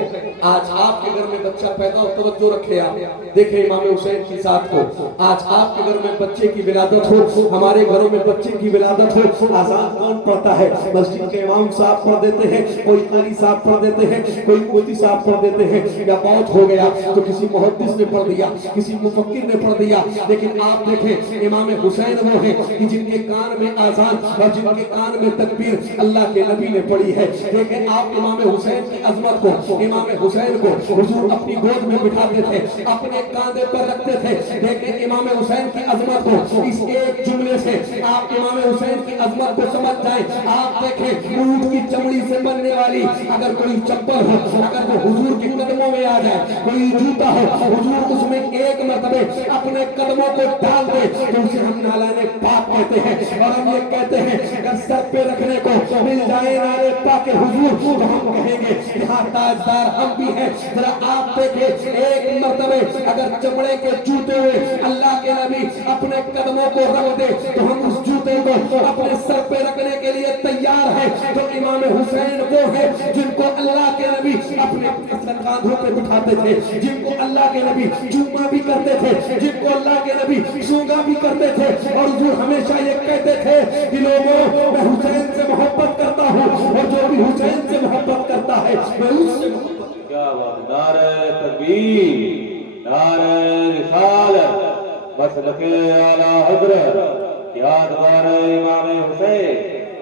آج آپ کے گھر میں بچہ پیدا ہو، توجہ رکھے آپ دیکھیں امام حسین کی ذات کو، آج آپ کے گھر میں بچے کی ولادت ہو، ہمارے گھروں میں بچے کی ولادت ہو، آزان کون پڑھتا ہے؟ مسجد کے امام صاحب پڑھ دیتے ہیں، کوئی قاری صاحب پڑھ دیتے ہیں، کوئی مفتی صاحب پڑھ دیتے ہیں، یا بہت ہو گیا تو کسی محدث نے پڑھ دیا، کسی مفکر نے پڑھ دیا، لیکن آپ دیکھیں امام حسین وہ ہیں کہ جن کے کان میں آزان اور جن کے کان میں تکبیر اللہ کے نبی نے پڑھی ہے۔ دیکھیں آپ امام حسین کی عظمت کو، امام حسین کو حضور اپنی گود میں بٹھاتے تھے، اپنے کاندھے پر رکھتے تھے۔ دیکھیں امام حسین کی عظمت کو، اس ایک جملے سے آپ امام حسین کی عظمت کو سمجھ جائیں۔ آپ دیکھیں اونٹ کی چمڑی سے بننے والی اگر کوئی چپل ہو، اگر وہ حضور کے قدموں میں آ جائے، کوئی جوتا ہو، حضور اس میں ایک مرتبہ اپنے قدموں کو ڈال دے تو اسے ہم نالائے پاک کہتے ہیں، اور ہم یہ کہتے ہیں اگر سر پہ رکھنے کو مل جائے نالے پاک حضور تو ہم کہیں گے یہاں تاجدار ہم بھی ہیں۔ ذرا آپ دیکھیں ایک مرتبہ اگر چمڑے کے جوتے ہوئے اللہ کے نبی اپنے قدموں کو رکھ دے تو ہم اس جوتے کو اپنے سر پہ رکھنے کے لیے تیار ہیں۔ تو امام حسین وہ ہے جن کو اللہ کے نبی اپنے کاندھوں پہ بٹھاتے تھے، جن کو اللہ کے نبی چوما بھی کرتے تھے، جن کو اللہ کے نبی سونگا بھی کرتے تھے، اور حضور ہمیشہ یہ کہتے تھے کہ لوگوں میں حسین سے محبت کرتا ہوں اور جو بھی حسین سے محبت کرتا ہے میں اس سے محبت کرتا ہوں۔ کیا بات، نعرہ تکبیر، نعرہ رسالت، مسلک اعلی حضرت، یادگار امام حسین،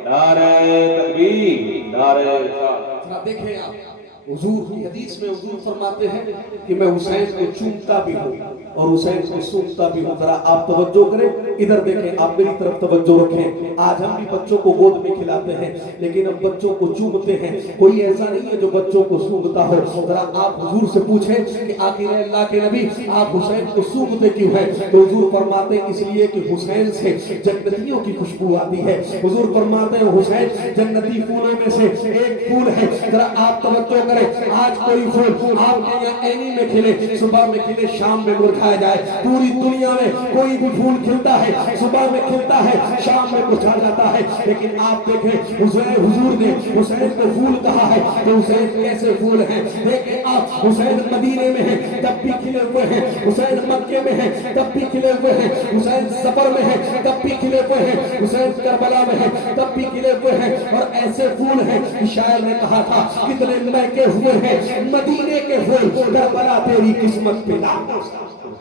نعرہ تکبیر، نعرہ رسالت۔ دیکھیں آپ حضور کی حدیث میں حضور فرماتے ہیں کہ میں حسین کو چومتا بھی ہوں اور حسین کو سونگتا بھی ہوں۔ ذرا آپ توجہ کریں، ادھر دیکھیں، آپ میری طرف توجہ رکھیں۔ آج ہم بھی بچوں کو گود میں کھلاتے ہیں لیکن اب بچوں کو چومتے ہیں، کوئی ایسا نہیں ہے جو بچوں کو سونگتا ہو۔ ذرا آپ حضور سے پوچھیں کہ آخر اللہ کے نبی آپ حسین کو سونگتے کیوں ہیں؟ تو حضور فرماتے ہیں اس لیے کہ حسین سے جنتیوں کی خوشبو آتی ہے۔ حضور فرماتے ہیں حسین جنتی پھولوں میں سے ایک پھول ہے۔ ذرا آپ توجہ کریں، آج کوئی پھول آپ کے یہاں اینی میں کھلے، صبح میں کھلے، شام میں مرجھا جائے، پوری دنیا میں کوئی بھی پھول کھلتا ہے، صبح میں کھلتا ہے، شام میں مرجھا جاتا ہے، لیکن آپ دیکھیں حضور نے حسین کو پھول کہا ہے تو حسین کیسے پھول ہیں؟ دیکھیں آپ حسین مدینے میں ہیں تب بھی کھلے ہوئے ہیں، حسین مکے میں ہیں تب بھی کھلے ہوئے ہیں، حسین سفر میں ہیں تب بھی کھلے ہوئے ہیں، حسین کربلا میں ہیں تب بھی کھلے ہوئے ہیں، اور ایسے پھول ہیں کہ شاعر نے کہا تھا کتنے مہکے ہوئے ہیں مدینے کے پھول، کربلا تیری قسمت پہ نام۔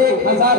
1000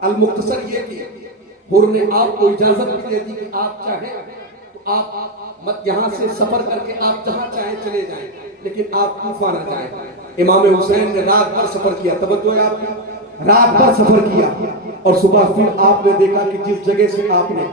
المختصر یہ کہ حر نے آپ کو اجازت بھی دے دی کہ آپ چاہیں تو آپ یہاں سے سفر کر کے آپ جہاں چاہیں چلے جائیں، لیکن آپ کوفہ نہ جائیں۔ امام حسین نے رات بھر سفر کیا، توجہ ہے آپ کی، رات بھر سفر کیا، اور صبح پھر آپ نے دیکھا کہ جس جگہ سے آپ نے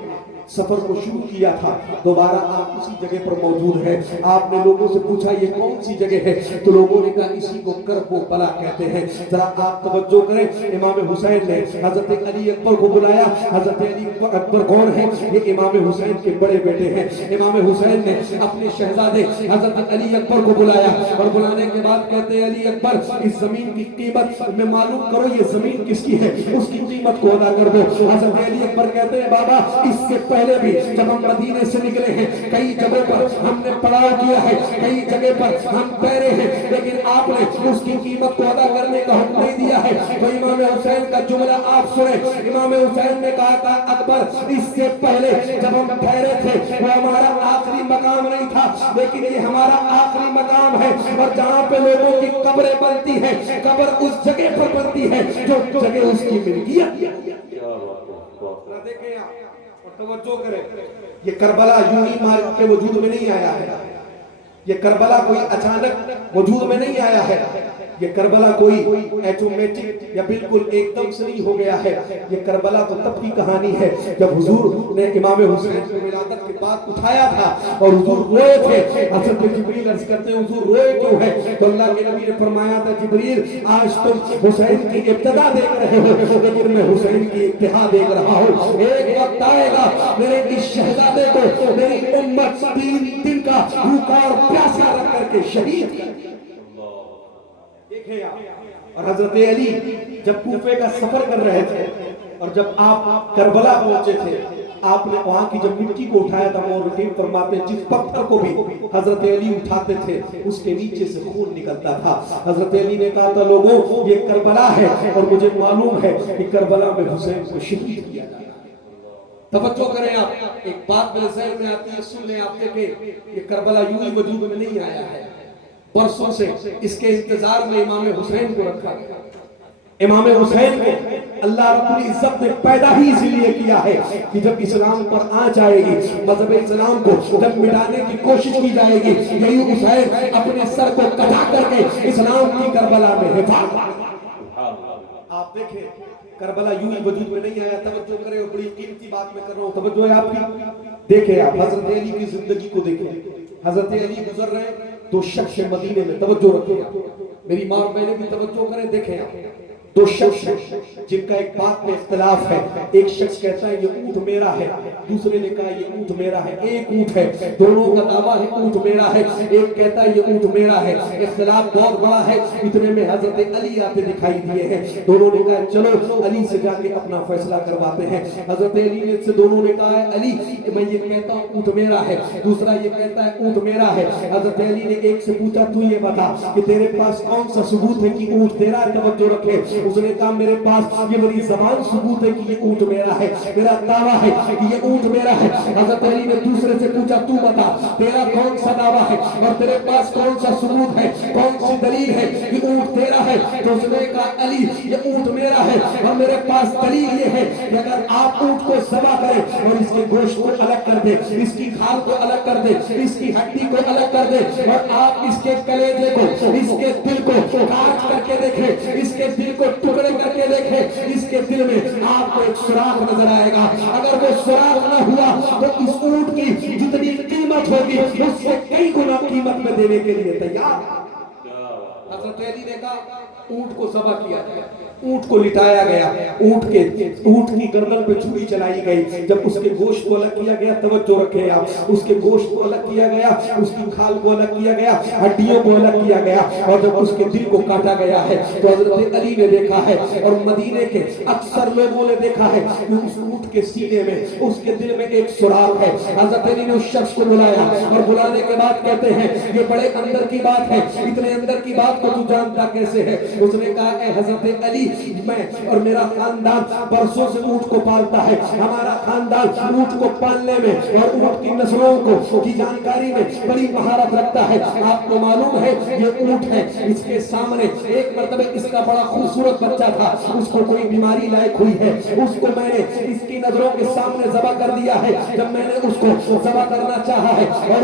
سفر کو شروع کیا تھا دوبارہ آپ اسی جگہ پر موجود ہے۔ آپ نے لوگوں سے پوچھا یہ کون سی جگہ ہے، تو لوگوں نے کہا اسی کو کرب و بلا کہتے ہیں۔ ذرا آپ توجہ کریں، امام حسین نے حضرت علی اکبر کو بلایا۔ حضرت علی اکبر کون ہے؟ یہ امام حسین کے بڑے بیٹے ہیں۔ امام حسین نے اپنے شہزادے حضرت علی اکبر کو بلایا، اور بلانے کے بعد کہتے ہیں علی اکبر اس زمین کی قیمت میں معلوم کرو، یہ زمین کس کی ہے، اس کی قیمت کو ادا کر دو۔ حضرت علی اکبر کہتے ہیں بابا اس سے پہلے بھی جب ہم مدینے سے نکلے ہیں کئی جگہوں پر ہم نے پڑاؤ کیا ہے، کئی جگہ پر ہم ٹھہرے ہیں، لیکن آپ نے اس کی قیمت کو ادا کرنے کا حکم نہیں دیا ہے۔ تو امام حسین کا جملہ آپ سنیں، امام حسین نے کہا تھا اکبر اس سے پہلے جب ہم ٹھہرے تھے وہ ہمارا آخری مقام نہیں تھا، لیکن یہ ہمارا آخری مقام ہے، اور جہاں پہ لوگوں کی قبریں بنتی ہیں قبر اس جگہ پر بنتی ہے جو جگہ اس کی ملکیت ہے۔ دیکھیں آپ اور توجہ کریں، یہ کربلا یوں ہی مار کے وجود میں نہیں آیا ہے، یہ کربلا کوئی اچانک وجود میں نہیں آیا ہے، یہ کربلا کوئی ایٹومیٹک یا بالکل ایک دم سے نہیں ہو گیا ہے۔ یہ کربلا تو تب کی کہانی ہے جب حضور نے امام حسین کو ولادت کے بعد اٹھایا تھا اور حضور روئے تھے۔ حضرت جبریل عرض کرتے ہیں حضور روئے کیوں ہے؟ تو اللہ کے نبی نے فرمایا تھا جبریل آج تم حسین کی ابتدا دیکھ رہے ہو، لیکن میں حسین کی انتہا دیکھ رہا ہوں۔ ایک وقت آئے گا میرے اس شہزادے کو میری امت 3 دن کا بھوکا اور پیاسا رکھ کر کے شہید کر دیا۔ اور حضرت علی جب کوفے کا سفر کر رہے تھے اور جب آپ کربلا پہنچے تھے آپ نے وہاں کی جب مٹی کو اٹھایا تھا، مورخین فرماتے ہیں جس پتھر کو بھی حضرت علی اٹھاتے تھے اس کے نیچے سے خون نکلتا تھا۔ حضرت علی نے کہا تھا لوگوں یہ کربلا ہے اور مجھے معلوم ہے کہ کربلا میں حسین کو شہید کیا جائے۔ توجہ کریں آپ، ایک بات میرے ذہن میں آتی ہے، سن لیں آپ دیکھیں، یہ کربلا یوں ہی وجود میں نہیں آیا ہے، برسوں سے اس کے انتظار میں امام حسین کو رکھا گیا۔ امام حسین کو اللہ رب العزت نے پیدا ہی اسی لیے کیا ہے کہ جب اسلام پر آنچ آئے گی، مذہب اسلام کو جب مٹانے کی کوشش کی جائے گی، یہی حسین اپنے سر کو کٹا کر کے اسلام کی کربلا میں حفاظت۔ آپ دیکھیں کربلا یوں ہی وجود میں نہیں آیا۔ توجہ کریں اور بڑی قیمتی بات میں کر رہا ہوں، توجہ ہے آپ کی۔ دیکھیں آپ حضرت علی کی زندگی کو دیکھیں، حضرت علی گزر رہے ہیں 2 شخص مدینے میں، توجہ رکھیں میری ماں اور بہنیں بھی توجہ کریں، دیکھیں آپ 2 شخص جن کا ایک بات میں اختلاف ہے۔ ایک شخص کہتا ہے یہ اونٹ میرا ہے، دوسرے نے کہا یہ اونٹ میرا ہے، ایک اونٹ ہے، دونوں کا دعویٰ ہے اونٹ میرا ہے، ایک کہتا ہے یہ اونٹ میرا ہے۔ اختلاف بہت بڑا ہے، اتنے میں حضرت علی آتے دکھائی دیے ہیں، دونوں نے کہا چلو علی سے جا کے اپنا فیصلہ کرواتے ہیں۔ حضرت علی نے سے دونوں نے کہا ہے علی میں یہ کہتا ہوں اونٹ میرا ہے، دوسرا یہ کہتا ہے اونٹ میرا ہے۔ حضرت علی نے ایک سے پوچھا تو یہ بتا کہ تیرے پاس کون سا ثبوت ہے کہ اونٹ تیرا ہے؟ توجہ رکھے، اس نے کہا میرے پاس یہ میری زبان ثبوت ہے کہ یہ اونٹ میرا ہے، میرا دعویٰ ہے کہ یہ اونٹ میرا ہے۔ حضرت علی نے دوسرے سے پوچھا تو بتا تیرا کون سا دعویٰ ہے اور تیرے پاس کون سا ثبوت ہے، کون سی دلیل ہے کہ اونٹ تیرا ہے؟ تو اس نے کہا علی یہ اونٹ میرا ہے اور میرے پاس دلیل یہ ہے کہ اگر آپ اونٹ کو ذبح کریں اور اس کے گوشت کو الگ کر دیں، اس کی کھال کو الگ کر دیں، اس کی ہڈی کو الگ کر دیں اور آپ اس کے کلیجے کو اس کے دل کو کاٹ کر کے دیکھیں، اس کے دل کو ٹکڑے کر کے دیکھیں، اس کے دل میں آپ کو ایک سوراخ نظر آئے گا۔ اگر وہ سوراخ نہ ہوا تو اس اونٹ کی جتنی قیمت ہوگی اس سے کئی گنا قیمت میں دینے کے لیے تیار۔ حضرت علی نے کہا اونٹ کو ذبح کیا گیا، اونٹ کو لٹایا گیا، اونٹ کی گردن پہ چھری چلائی گئی، جب اس کے گوشت کو الگ کیا گیا، توجہ رکھیں آپ، اس کے گوشت کو الگ کیا گیا، اس کی کھال کو الگ کیا گیا، ہڈیوں کو الگ کیا گیا، اور جب اس کے دل کو کاٹا گیا ہے تو حضرت علی نے دیکھا ہے اور مدینے کے اکثر لوگوں نے دیکھا ہے کہ اس اونٹ کے سینے میں اس کے دل میں ایک سوراخ ہے۔ حضرت علی نے اس شخص کو بلایا اور بلانے کے بعد کہتے ہیں یہ بڑے اندر کی بات ہے، اتنے اندر کی بات کو تو جانتا کیسے ہے؟ اس نے کہا اے حضرت علی میں اور میرا خاندان برسوں سے اونٹ کو پالتا ہے. ہمارا خاندان اونٹ کو پالنے میں اور اونٹ کی نسلوں کی جانکاری میں بڑی مہارت رکھتا ہے. آپ کو معلوم ہے یہ اونٹ ہے, اس کے سامنے ایک مرتبہ اس کا بڑا خوبصورت بچہ تھا, اس کو کوئی بیماری لائق ہوئی ہے, اس کو میں نے اس کی نظروں کے سامنے ذبح کر دیا ہے. جب میں نے اس کو ذبح کرنا چاہا ہے اور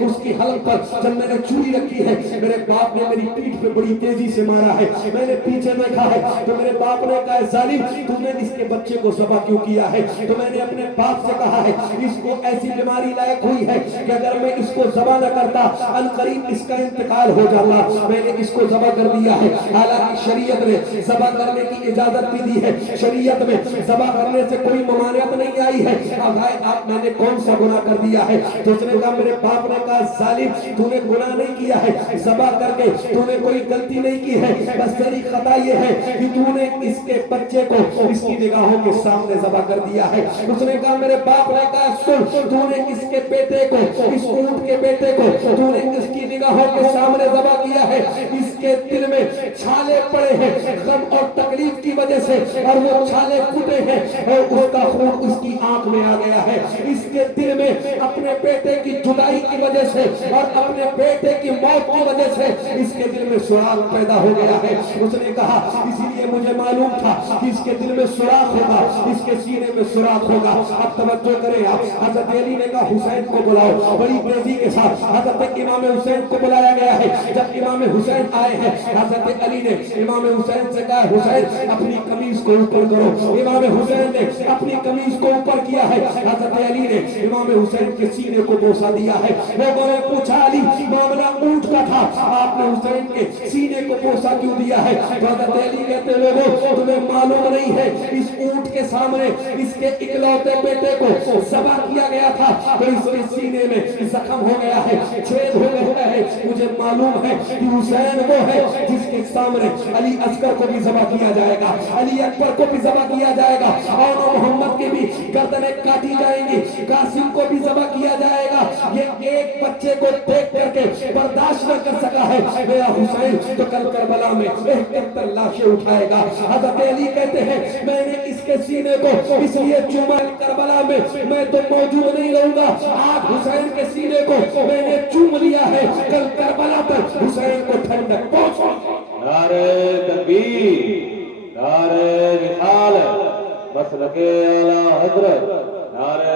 اس کی حلق پر جب میں نے چوری رکھی ہے, میرے باپ نے میری پیٹھ پہ بڑی تیزی سے مارا ہے. میں نے پیچھے دیکھا ہے تو میرے باپ نے کہا ظالم تو نے اس کے بچے کو ذبح کیوں کیا ہے. تو میں نے اپنے باپ سے کہا ہے اس کو ایسی بیماری لائق ہوئی ہے کہ اگر میں اس کو ذبح نہ کرتا عنقریب اس کا انتقال ہو جاتا. میں نے اس کو ذبح کر دیا ہے. حالانکہ شریعت نے ذبح کرنے کی اجازت بھی دی ہے, شریعت میں ذبح کرنے سے کوئی ممانعت نہیں آئی ہے. اب آپ میں نے کون سا گناہ کر دیا ہے؟ تو اس نے کہا, میرے باپ نے کہا ظالم تو نے گناہ نہیں کیا ہے, ذبح کر کے تو نے کوئی غلطی نہیں کی ہے, بس تیری خطا یہ ہے کہ تو نے اس کے بچے کو اس کی نگاہوں کے سامنے ذبح کر دیا ہے. اس نے کہا, میرے باپ نے کہا سن, تو نے اس کے بیٹے کو, اس اونٹ کے بیٹے کو تو نے اس کی نگاہوں کے سامنے ذبح کیا ہے. اس کے دل میں چھالے پڑے ہیں غم اور تکلیف کی وجہ سے, اور وہ چھالے پھوٹے ہیں اور اس کا خون اس کی آنکھ میں آ گیا ہے. اس کے دل میں اپنے بیٹے کی جدائی کی وجہ سے اور اپنے بیٹے کی موت کی وجہ سے اس کے دل میں سراغ پیدا ہو گیا ہے. اس نے کہا اسی لیے مجھے معلوم تھا کہ اس کے دل میں سراغ ہوگا, اس کے سینے میں سراغ ہوگا. اب توجہ کریں آپ, حضرت علی نے کہا حسین کو بلاؤ. بڑی تیزی کے ساتھ حضرت امام حسین کو بلایا گیا ہے. جب امام حسین آئے ہیں, حضرت علی نے امام حسین سے کہا حسین اپنی قمیض کو اوپر کرو. امام حسین نے اپنی قمیض کو اوپر کیا ہے. حضرت علی نے امام حسین کے سینے کو بوسہ دیا ہے. لوگوں نے پوچھا علی معاملہ اونٹ کا تھا, آپ نے حسین کے سینے کو بوسہ کیوں دیا ہے؟ تو حضرت علی کہتے لوگوں تمہیں معلوم نہیں ہے اس اونٹ کے سامنے اس کے اکلوتے بیٹے کو ذبح کیا گیا تھا تو اس کے سینے میں زخم ہو گیا ہے, چھید ہو گیا ہے. مجھے معلوم ہے کہ حسین وہ ہے جس کے سامنے علی اصغر کو بھی ذبح کیا جائے گا, علی اکبر کو بھی ذبح کیا جائے گا, اور محمد کی بھی گردنیں کاٹی جائیں گی, قاسم کو بھی ذبح کیا جائے گا. یہ ایک بچے کو دیکھ کر کے برداشت نہ کر سکا ہے, میرا حسین تو کل کربلا میں 71 لاشیں اٹھائے گا. حضرت علی کہتے ہیں میں نے اس کے سینے کو اس لیے چوما, کربلا میں تو موجود نہیں رہوں گا, آج حسین کے سینے کو میں نے چوم لیا ہے, کل کربلا پر حسین کو ٹھنڈک پہنچ. نعرہ تکبیر, نعرہ رسالت, مسلک اعلی حضرت, نعرہ.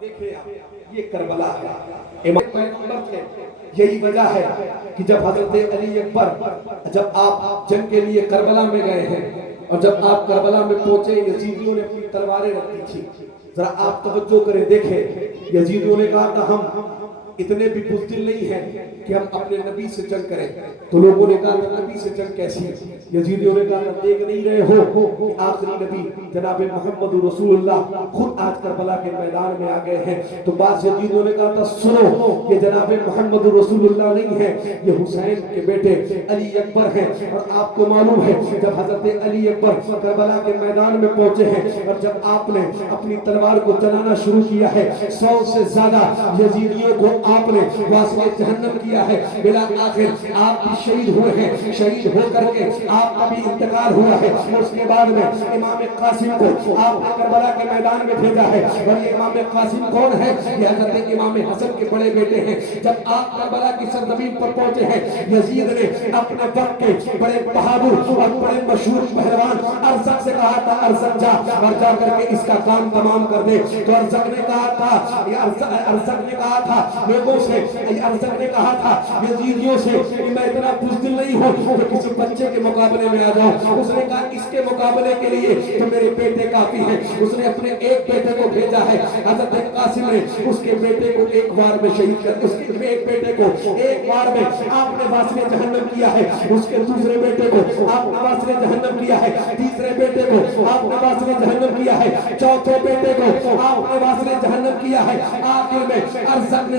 دیکھیں یہ کربلا ہے, امام پیغمبر تھے. یہی وجہ ہے کہ جب حضرت علی اکبر جب آپ جنگ کے لیے کربلا میں گئے ہیں اور جب آپ کربلا میں پہنچے, یزیدیوں نے اپنی تلواریں رکھی تھی. ذرا آپ توجہ کریں, دیکھیں یزیدیوں نے کہا کہ ہم اتنے بھی بزدل نہیں ہیں کہ ہم اپنے نبی سے جنگ کریں. تو لوگوں نے کہا کہ نبی سے جنگ کیسی ہے؟ یزیدیوں نے کہا کہ دیکھ نہیں رہے ہو کہ آخری نبی جناب محمد رسول اللہ خود آج کربلا کے میدان میں آ گئے ہیں. تو بعض یزیدیوں نے کہا تھا سنو یہ جناب محمد رسول اللہ نہیں ہے, یہ حسین کے بیٹے علی اکبر ہیں. اور آپ کو معلوم ہے جب حضرت علی اکبر کربلا کے میدان میں پہنچے ہیں اور جب آپ نے اپنی تلوار کو چلانا شروع کیا ہے, 100 سے زیادہ یزیدیوں کو آپ نے واسطے جہنم کیا ہے. بلا آخر آپ بھی شہید ہوئے ہیں, شہید ہو کر کے آپ کا بھی انتقال ہوا ہے. اس کے بعد میں امام قاسم کو آپ نے کربلا کے میدان میں بھیجا ہے. اور یہ امام قاسم کون ہے؟ یہ حضرت امام حسن کے بڑے بیٹے ہیں. جب آپ کربلا کی سرزمین پر پہنچے ہیں, یزید نے اپنے وقت کے بڑے بہادر اور بڑے مشہور پہلوان ارزق سے کہا تھا ارزق جا اور جا کر کے اس کا کام تمام کر دے. تو ارزق نے کہا تھا, ارزق نے کہا تھا لوگوں سے, ارزق نے کہا تھا یزیدیوں سے کہ میں اتنا بزدل نہیں ہوں کہ کسی بچے کے مقابلے میں آ جاؤں. اس نے کہا اس کے مقابلے کے لیے تو میرے بیٹے کافی ہیں. اس نے اپنے ایک بیٹے کو بھیجا ہے. حضرت قاسم نے اس کے بیٹے کو ایک بار میں شہید کر, اس کے ایک بیٹے کو ایک بار میں آپ نے واسطے جہنم کیا ہے. اس کے دوسرے بیٹے کو آپ نے واسطے جہنم کیا ہے. تیسرے بیٹے کو آپ نے واسطے جہنم کیا ہے. چوتھے بیٹے کو آپ نے واسطے جہنم کیا ہے. آخر میں ارزق نے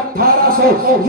1800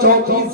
34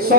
100